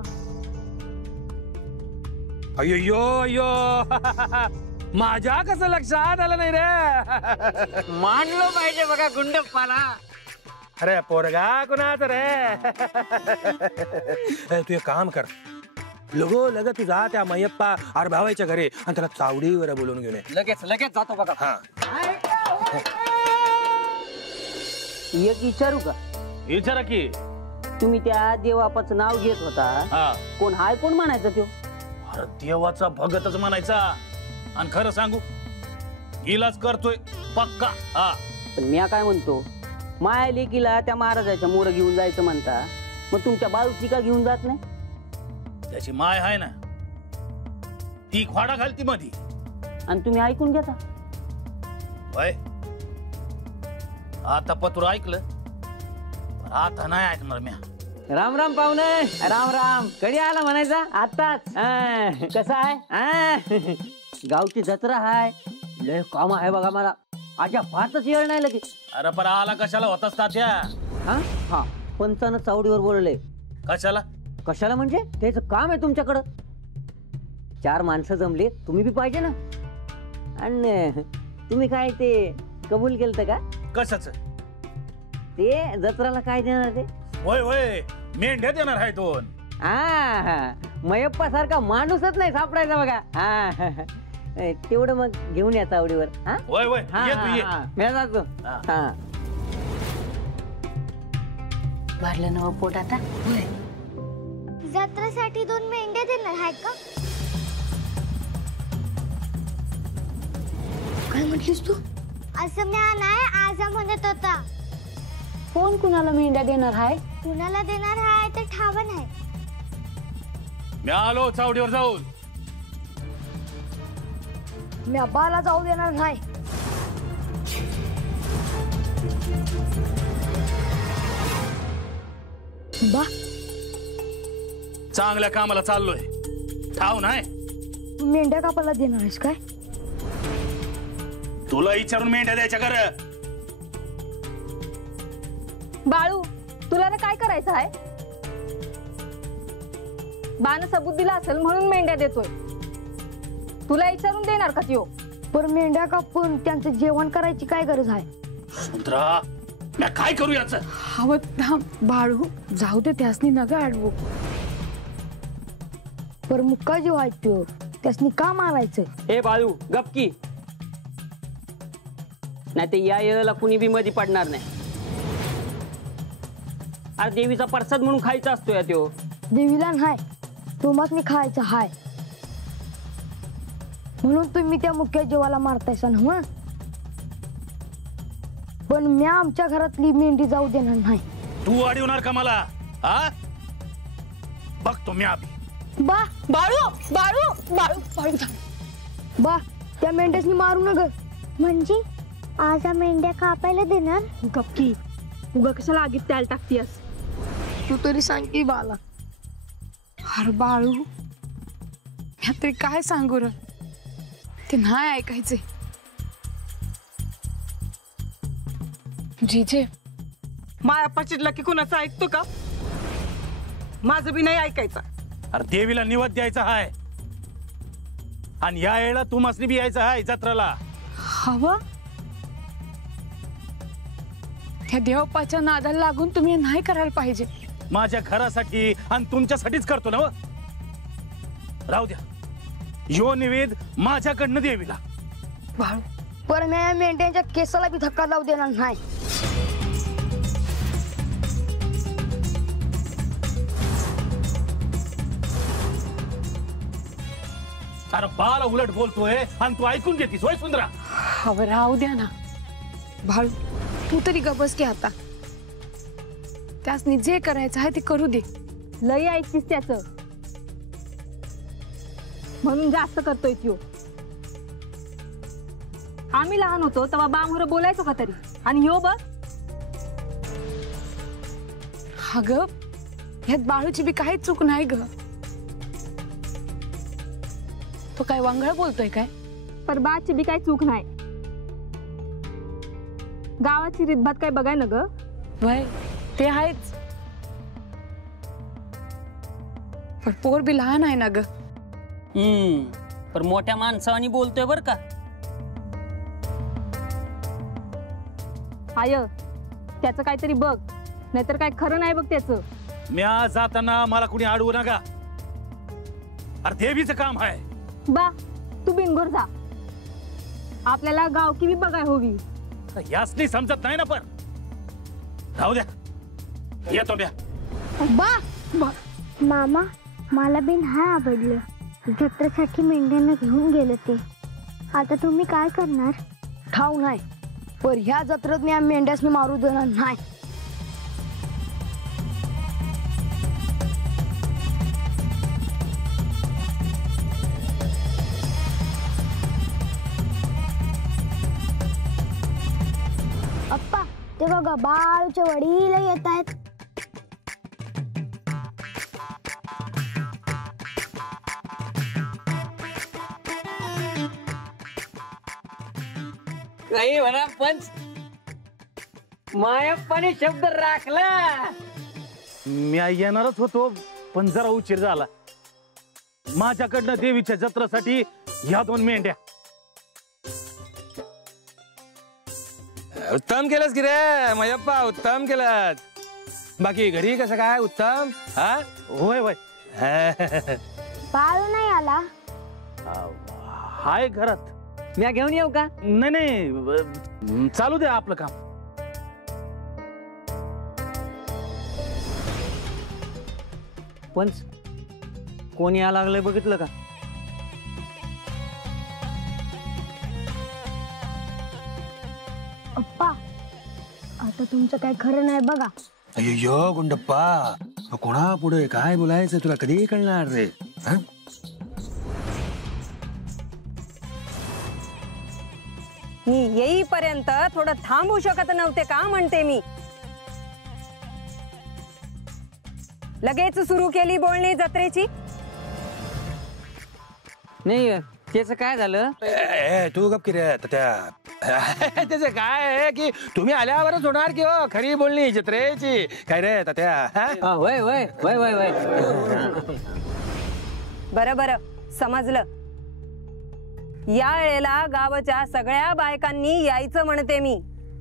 अय्यो अय्यो, माझ्या कसं लक्षात आलं नाही रे? मानलो पाहिजे बघा गुंडप्पाला. अरे पोरगा कुणाच रे? तू एक काम कर, लग तू जा त्या मयप्पा आर भावाच्या घरी आणि त्याला चावडीवर बोलून घेऊन ये. लगेच लगेच जातो बघा. हा, एक विचारू का? विचारा की. तुम्ही त्या देवापाचं नाव घेत होता, कोण हाय कोण म्हणायचं त्यो? अरे देवाचा भगतच म्हणायचा. आणि खरं सांगू, इलाज करतोय पक्का. हा, पण मी काय म्हणतो, माया लेकीला त्या महाराजाच्या मोर घेऊन जायचं म्हणता, मग तुमच्या बाळूची का घेऊन जात नाही? त्याची माय आहे ना, ती खोडा घालती मधी. आणि तुम्ही ऐकून घेता वय. आता पत्र ऐकलं, पण आता नाही ऐकणार म्या. राम राम पाहुणे. राम राम. कधी आला म्हणायचा? आताच. कसं आहे? गावची जत्रा हाय, लय काम आहे बघा मला. आजा फारच येळ नाही लगे. अरे पण आला कशाला होतास तात्या? हा हा, पंचानं चावडीवर बोलले. कशाला? कशाला म्हणजे त्याचं काम आहे तुमच्याकडं. 4 माणसं जमले, तुम्ही बी पाहिजे ना. आणि तुम्ही काय ते कबूल केलं का? कशाच? ते जत्राला काय देणार ते? होय होय, मेंढ्या देणार आहे 2. हा, मयप्पा सारखा माणूसच नाही सापडायचा बघा. हा, तेवढं मग घेऊन या चावडीवर. हा, होय होय, ये तू ये. मी जातो. हा, भरलं नव पोट आता. जत्रेसाठी 2 मेंढ्या देणार आहेत का? काय म्हटलीस तू? असं म्या नाही, आजा म्हणत होता. कोण कुणाला मेंढ्या देणार आहे? कुणाला देणार आहे ते ठाव नाही. मी आलो चावडीवर जाऊन. मी अब्बाला जाऊ देणार नाही. बा, चांगल्या कामाला चाललोय, ठाव नाही. मेंढ्या कापायला देणार आहेस काय? तुला विचारून मेंढ्या द्यायच्या कर. बाळू, तुला ना काय करायचं आहे? बाण सबूत दिला असेल म्हणून मेंढ्या देतोय. तुला विचारून देणार का त्यो? पर मेंढ्या कापून त्यांचं जेवण करायची काय गरज आहे? सुंदरा, मी काय करू याच? हवं थांब बाळू, जाऊ दे त्यासनी नका अडवू. पर मुक्का जीव आहे त्यो, त्यासनी का मारायचं? हे बाळू गपकी, नाही ते या येळेला कुणी बी मध्ये पडणार नाही. अरे देवीचा प्रसाद म्हणून खायचा असतो या त्यो. देवीला नाही, तुम्हासनी खायचं हाय म्हणून तुम्ही त्या मुख्य जीवाला मारतायसा ना. पण मी आमच्या घरातली मेंढी जाऊ देणार नाही. तू अडवणार का मला? हा, बघतो मी आधी. बा बाळू बाळू बाळू बाळू बा, त्या मेंढ्यासनी मारू नका. म्हणजे आज आ मेंढ्या कापायला देणार? गपकी, उगा कशाला आगीत त्याला टाकतीयस? तू तरी सांग की बाला. अरे बाळू, मी तरी काय सांगू र, ते नाही ऐकायचे. जीजे, माया चिडला की कुणाचं ऐकतो का? माझं बी नाही ऐकायचं. अरे देवीला निवद द्यायचा हाय, आणि या वेळेला तू मसनी बी यायचं हाय जत्रेला. हवं त्या देवपाच्या नादाला लागून तुम्ही हे नाही करायला पाहिजे. माझ्या घरासाठी आणि तुमच्यासाठीच करतो ना. राहू द्या, यो निवेद माझ्याकडनं देवीला. बाळू, पर मी या मेंढ्यांच्या केसाला बी धक्का लावू देणार नाही. अरे बाला उलट बोलतोय आणि तू ऐकून घेतीस होय सुंदरा? हवं राहू द्या ना बाळू, तू तरी गबस की आता. त्यासनी जे करायचं आहे ते करू दे. लई ऐकतीस त्याच म्हणून जास्त करतोय त्यो. आम्ही लहान होतो तेव्हा बामोर बोलायचो का तरी, आणि ह्यो बघ. अगं, ह्यात बाळूची बी काही चूक नाही ग. तो काय वांगळ बोलतोय काय? पर बाची बी काही चूक नाही. गावाची रीतभात काय बघाय ना ग. वय ते आहेच, पण पोर बी लहान आहे ना ग. पण मोठ्या माणसावानी बोलतोय बर का. आय, त्याचं काहीतरी बघ, नाहीतर काय खरं नाही बघ त्याचं. म्या जाताना मला कुणी अडवू नका. अरे देवीचं काम आहे. बा, तू बिनघोर जा, आपल्याला गावकी बी बघाय होवी. यासनी समजत नाही ना. पण राहू द्या, येतो म्या. बा मामा, मला बी नाही आवडलं. जत्रेसाठी मेंढ्यांना घेऊन गेले ते. आता तुम्ही काय करणार? ठाव नाही, पर ह्या जत्रेत मी या मेंढ्यासनी मारू देणार नाही. अप्पा, ते बघा बाळूचे वडील येत आहेत. काही म्हणा पंच, मायप्पाने शब्द राखला. मी येणारच होतो, पण जरा उशीर झाला. माझ्याकडनं देवीच्या जत्रेसाठी ह्या 2 मेंढ्या. उत्तम केलंस की रे मयप्पा, उत्तम केलं. बाकी घरी कसं काय? उत्तम. हा, होय होय. बाळू नाही आला? हाय घरात. मी घेऊन येऊ का? नाही नाही, चालू दे आपलं काम. पंच, कोणी या लागलंय बघितलं का? अप्पा, आता तुमचं काय खरं नाही बघा. अय्यो गुंडप्पा, कोणा पुढे काय बोलायचं तुला कधी कळणार रे? मी येईपर्यंत थोडं थांबू शकत नव्हते का म्हणते मी. लगेच सुरू केली बोलणी जत्रेची. नाही त्याचं काय झालं? तू गप की रे त्या त्याचं काय आहे की तुम्ही आल्यावरच होणार की हो खरी बोलणी जत्रेची. काय रे त्या वय वय वय वय वय. बरं बरं समजलं. या वेळेला गावाच्या सगळ्या बायकांनी यायचं म्हणते मी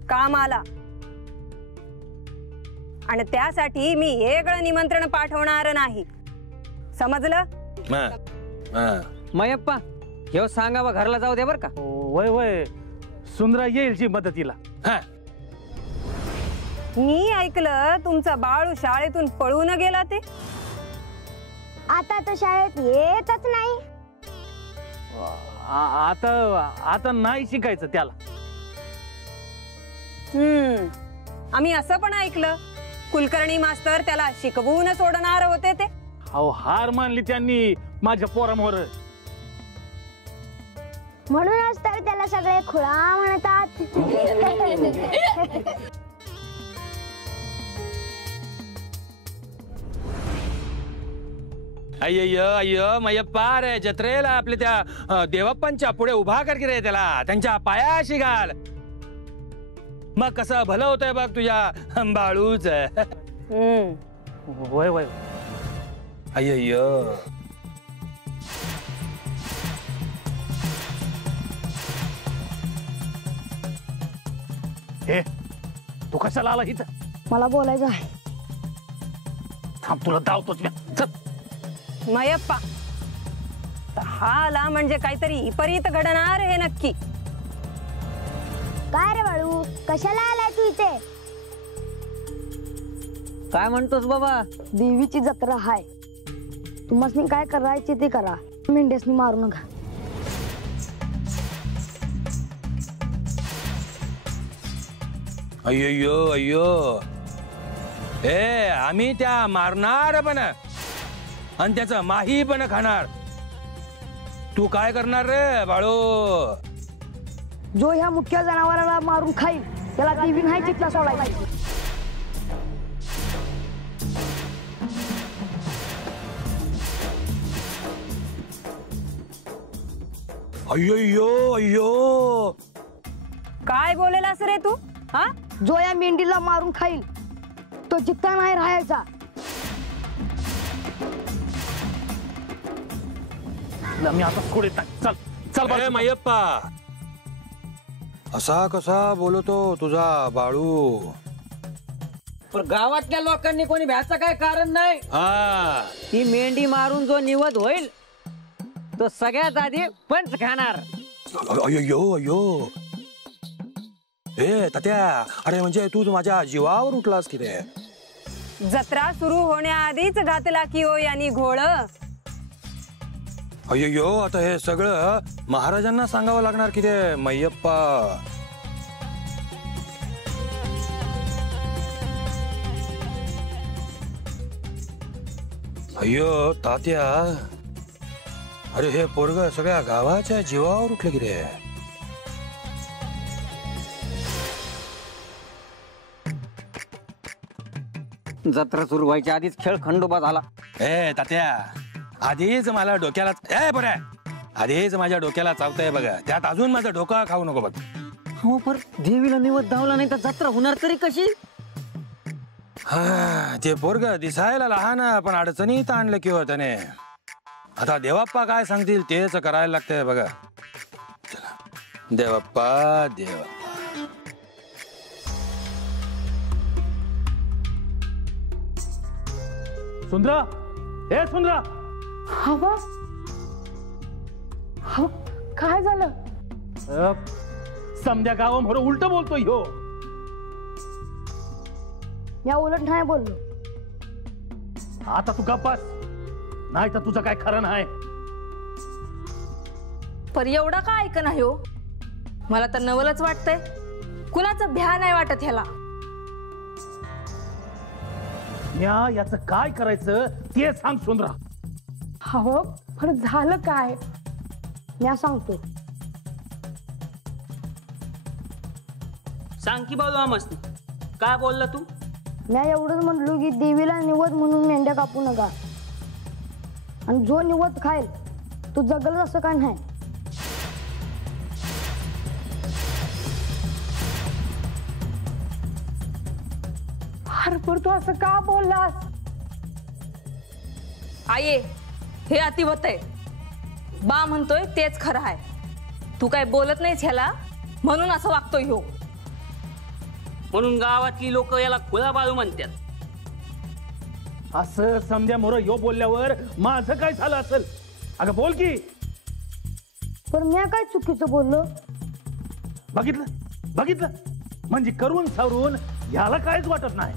कामाला. आणि त्यासाठी मी वेगळं निमंत्रण पाठवणार नाही. समजलं? मयप्पा हे सांगावं घरला जाऊ दे बर का. वय वय सुंदरा येईल जी मदतीला. मी ऐकलं तुमचा बाळू शाळेतून पळून गेला ते. आता तो शाळेत येतच नाही. आता नाही शिकायचं त्याला. आम्ही असं पण ऐकलं कुलकर्णी मास्तर त्याला शिकवून सोडणार होते ते. अहो हार मानली त्यांनी माझ्या पोरामोर. म्हणूनच तर त्याला सगळे खुळा म्हणतात. अय्य अय्य मयप्पा रे जत्रेला आपल्या त्या देवप्पांच्या पुढे उभा कर की रे त्याला. त्यांच्या पायाशी घाल. मग कसं भलं होतंय बघ तुझ्या बाळूच. वय वय अय्य हे तू कशाला आला इथं? मला बोलायचं आहे. थांब तुला धावतोच मी. मयप्पा हा आला म्हणजे काहीतरी विपरीत घडणार हे नक्की. काय रे बाळू कशाला आलाय तू इथे? काय म्हणतोस बाबा? देवीची जत्रा हाय. तुम्हाला काय करायचे ते करा. मेंढ्यासनी मारू नका. अय्यो अय्यो आम्ही त्या मारणार पण आणि त्याचं माही पण खाणार. तू काय करणार रे बाळू? जो ह्या मुख्य जनावराला मारून खाईल त्याला देवी नाही चितला सोडायची. अय्यो अय्यो काय बोलेलास रे तू? हा जो या मेंढीला मारून खाईल तो जित्ता नाही राहायचा. मी आता सोडत नाही. चल चल मयप्पा. असा कसा बोलतो तुझा बाळू? पण गावातल्या लोकांनी कोणी भ्याचं काय कारण नाही. ती मेंढी मारून जो निवद होईल तो सगळ्यात आधी पंच खाणार. अय्यो अय्यो तात्या अरे म्हणजे तू माझ्या जीवावर उठलास की रे. जत्रा सुरू होण्याआधीच घातला की ओ यांनी घोळ. अय्यो आता हे सगळं महाराजांना सांगावं लागणार की रे मय्यप्पा. अय्यो तात्या अरे हे पोरग सगळ्या गावाच्या जीवावर उठलं की रे. जत्रा सुरू व्हायच्या आधीच खेळ खंडोबा झाला. तात्या आधीच मला डोक्याला बरं आधीच माझ्या डोक्याला चावतंय बघा. त्यात अजून माझं डोकं खाऊ नको बघ. हो पर देवीला निवद धावला नाही तर जत्रा होणार तरी कशी? ते पोरग दिसायला लहान पण अडचणीत आणलं की हो त्याने. आता देवाप्पा काय सांगतील तेच करायला लागतंय बघा. चला देवाप्पा देवाप्पा. सुंदरा हे सुंदरा. हवा काय झालं? समध्या गावामोर उलट बोलतोय ह्यो. मी उलट नाही बोललो. आता तू गप्पास नाही तर तुझं काय खरं नाही. पर एवढा का ऐक नाही हो? मला तर नवलच वाटतंय. कुणाचं भ्या नाही वाटत ह्याला. याचं काय करायचं ते सांग सुंदरा. हो पण झालं काय? मी सांगतो. सांग की बाबा मस्त काय बोलला तू? मी एवढंच म्हणलो की देवीला निवद म्हणून मेंढ्या कापू नका, आणि जो निवद खाईल तो जगल असं काय नाही. हरपूर तू असं का बोललास? आये, हे अतिवत आहे. बा म्हणतोय तेच खरं आहे. तू काय बोलत नाहीस ह्याला म्हणून असं वागतोय ह्यो. म्हणून गावातली लोक याला खुळा बाळू म्हणतात. असं समजा मोर यो बोलल्यावर माझं काय झालं असेल? अगं बोल की. पण मी काय चुकीचं बोललो? बघितलं बघितलं, म्हणजे करून सावरून याला काहीच वाटत नाही.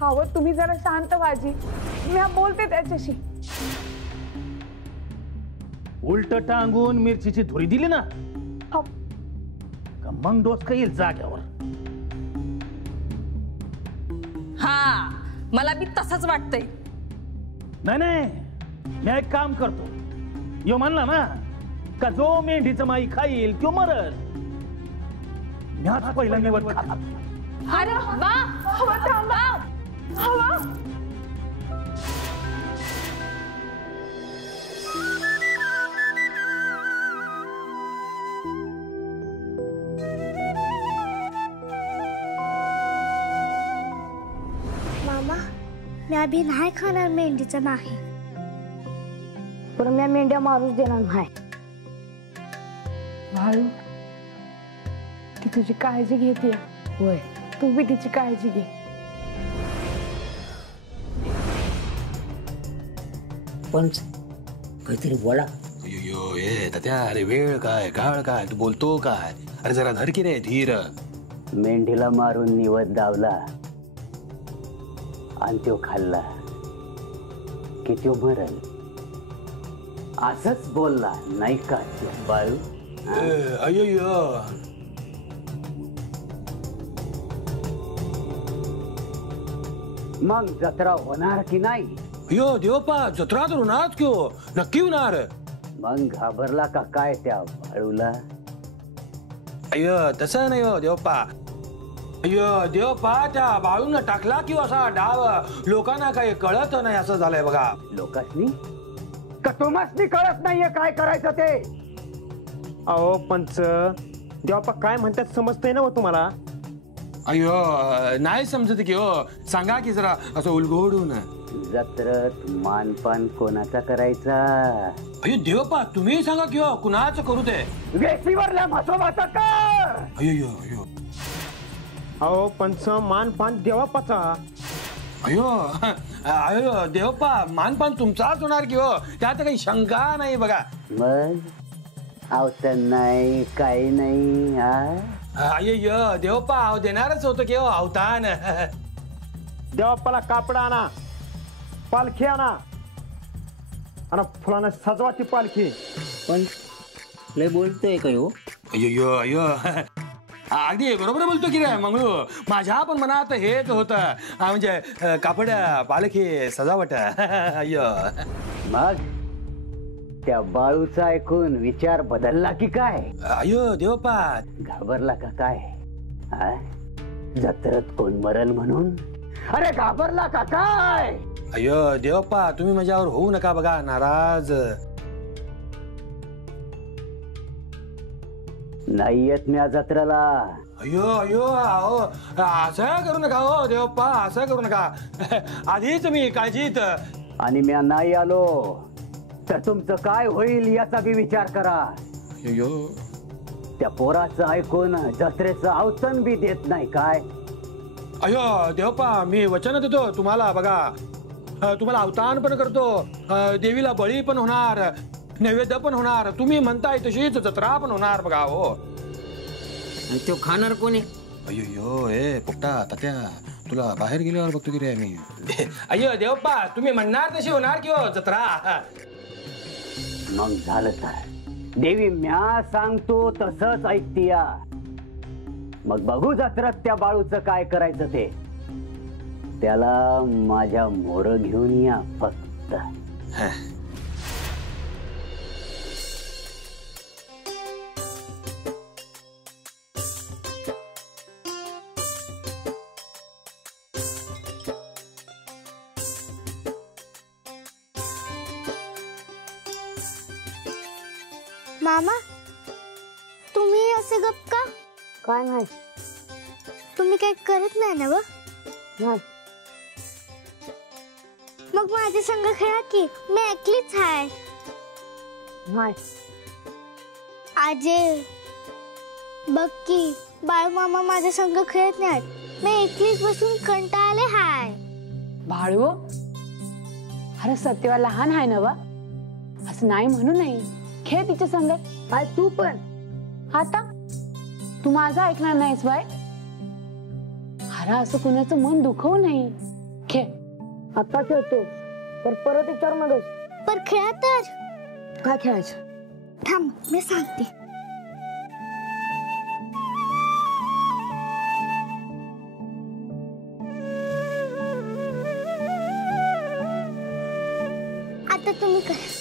हवं तुम्ही जरा शांत व्हाजी, मी बोलते त्याच्याशी. उलट टांगून मिरचीची धुरी दिली ना हो. का मग डोसकं येईल जाग्यावर. हा, मला बी तसंच वाटतंय. नाही नाही, मी एक काम करतो. यो म्हणला ना का जो मेंढीचं माई खाईल तो मरल. मी आता पहिला निवड खाला. अरे बा, हवा थांबा. हवा मामा, मी अभि नाही खाणार मेंढीचं माही. पण मी मेंढ्या मारूच देणार नाही. भाऊ, ती तुझी काळजी घेते. होय, तू बी तिची काळजी घे. पण काहीतरी बोला. अयो ए तात्या, अरे वेळ काय काळ काय, तू बोलतो काय? अरे जरा धर की रे धीर. मेंढीला मारून निवद दावला आणि तो खाल्ला की तो मरल असंच बोलला नाही का तो बाळू? अयो मग जत्रा होणार की नाही? अयो देवपा, जत्रा तर होणार क्यो, नक्की होणार. मग घाबरला का काय त्या बाळूला? अयो तसं नाही हो देवपा. अयो देवपा, त्या बाळून टाकला किंवा असा डाव लोकांना काही कळत नाही असं झालंय बघा. लोकांनी का तुम्हासनी कळत नाहीये काय करायचं ते? अहो पंच, देवप्पा काय म्हणतात समजतंय ना हो तुम्हाला? अयो नाही समजत की हो, सांगा की जरा असं उलगडून. जत्रत मानपान कोणाचा करायचा? अयो देवपा, तुम्ही सांगा की हो, कुणाचं करू ते? वेशीवरल्या म्हसोबाचा कर. अयो अयो अहो पंच, मानपान देवापाचा. अयो अयो देवपा, मानपान तुमचाच होणार की हो, त्यात काही शंका नाही बघा. मग आवतन नाही काही नाही. हा अय्यो देवपा, अहो देणारच होतं की हो अवतान. देवाप्पाला कापड आणा, पालखी आणा, आणि फुलानं सजवा ती पालखी. पण लय बोलतोय काय हो? अय्यो अय्यो अगदी बरोबर बोलतो की रे मंगळू. माझ्या पण मनात हेच होतं, म्हणजे कापड पालखी सजावट. अय्यो मग त्या बाळूचा ऐकून विचार बदलला की काय? अय्यो देवपा, घाबरला का काय? जत्रेत कोण मरल म्हणून? अरे घाबरला का काय? अय्यो देवपा, तुम्ही माझ्यावर होऊ नका बघा नाराज. नाही येत मी जत्रेला. अयो अयो अहो, असं करू नका हो देवप्पा, असं करू नका. आधीच मी काळजीत. आणि मी नाही आलो तर तुमचं काय होईल याचा बी विचार करा. अयो त्या पोराचं ऐकून जत्रेचं अवतन बी देत नाही काय? अयो देवप्पा, मी वचन देतो तुम्हाला बघा. तुम्हाला अवतान पण करतो, देवीला बळी पण होणार, नैवेद्य पण होणार, तुम्ही म्हणताय तशीच जत्रा पण होणार बघा हो. आणि तो खाणार कोणी? अयो ए पोपटा तात्या, तुला बाहेर गेल्यावर बघतो की रे मी. अय्यो देवप्पा, तुम्ही म्हणणार तशी होणार की हो जत्रा. मग झालं तर देवी म्या सांगतो तसंच ऐकतीया. मग बघू जत्रेत त्या बाळूचं काय करायचं ते. त्याला माझ्या मोर घेऊन या फक्त. मामा तुम्ही असे गप का? काय नाही. तुम्ही काही करत नाही ना व? नाही. मग माझ्या संग खेळा की, मी एकलीच आहे. नाही. आजे बघ की बाळू मामा माझ्या संग खेळत नाहीत, मी एकलीच बसून कंटाळले हाय. बाळू अरे सत्यवा लहान आहे ना वा, असं नाही म्हणू नाही. खेळ तिच्या संग. काय तू पण आता तू माझं ऐकणार नाहीस बाय. अरे असं कुणाचं मन दुखवू नाही. खेळ. आता खेळतो तर परत विचारू नकोस. पर खेळा तर. काय खेळायचं? थांब मी सांगते. आता तुम्ही करा.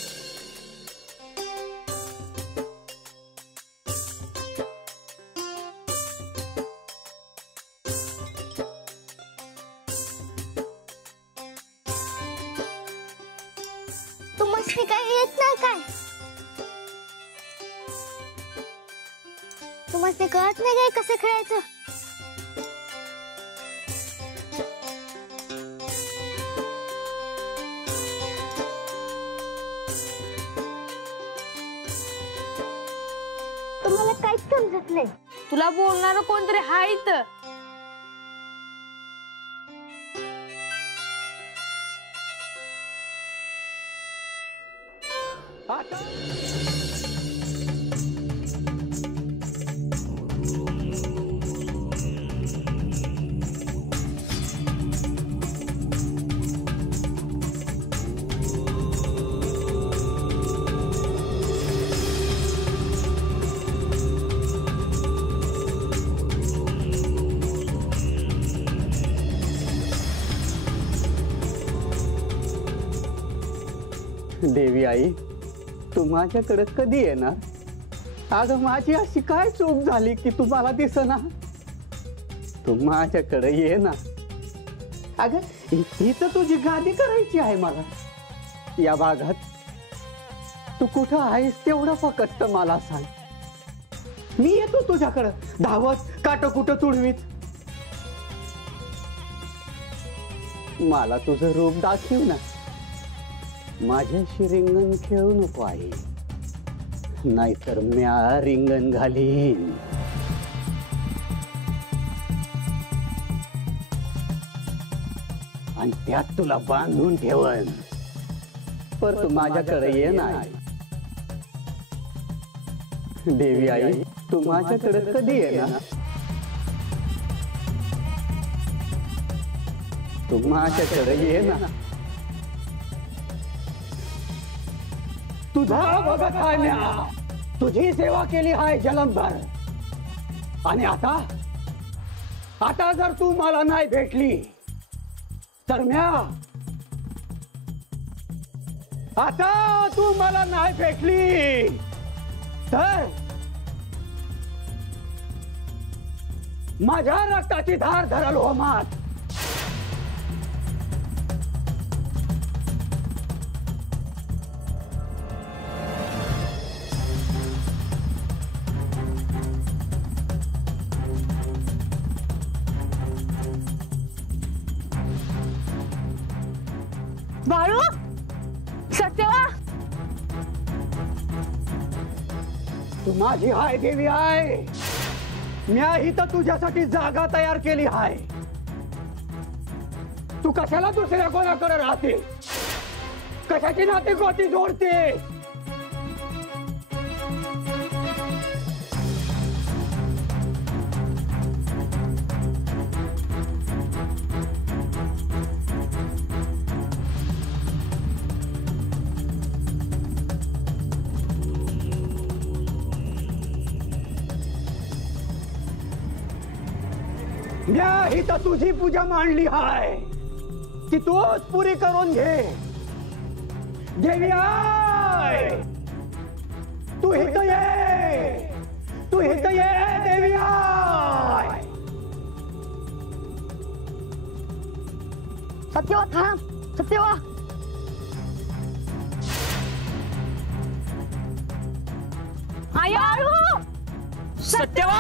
तुम्हाला काही येत नाही काय? तुम्हाला कळत नाही काय कसं खेळायचं? तुम्हाला काहीच समजत नाही. तुला बोलणार कोणतरी हाय इथं. देवी आई तू माझ्याकडे कधी येणार? अगं माझी अशी काय चूक झाली की तुम्हाला दिसना? तू माझ्याकडे ये ना. अगं ही तर तुझी गादी करायची आहे मला या भागात. तू कुठं आहेस तेवढं फक्त मला सांग. मी येतो तुझ्याकडं धावत काट कुठं तुडवीत. मला तुझं रूप दाखव ना. माझ्याशी रिंगण खेळू नको आहे, नाहीतर म्या रिंगण घालीन. आणि त्यात तुला बांधून ठेवन. पर तू माझ्याकडे ये ना. देवी आई तू माझ्याकडे कधी येणार? तू माझ्याकडे ये ना. तुझा बघत आहे म्या, तुझी सेवा केली आहे जलमभर. आणि आता जर तू मला नाही भेटली तर म्या, आता तू मला नाही भेटली तर माझ्या रक्ताची धार धरल हो मात. बाळू सत्यवा तू माझी हाय देवी आहे. म्या ही तर तुझ्यासाठी जागा तयार केली आहे. तू कशाला दुसऱ्या कोणाकडे राहते? कशाची नाते गोती जोडते? म्या ही तर तुझी पूजा मांडली हाय की तूच पुरी करून घे. देवी आय तू इथं ये, तू इथं ये देवी आय. सत्यवा थांब. सत्यवा माया सत्यवा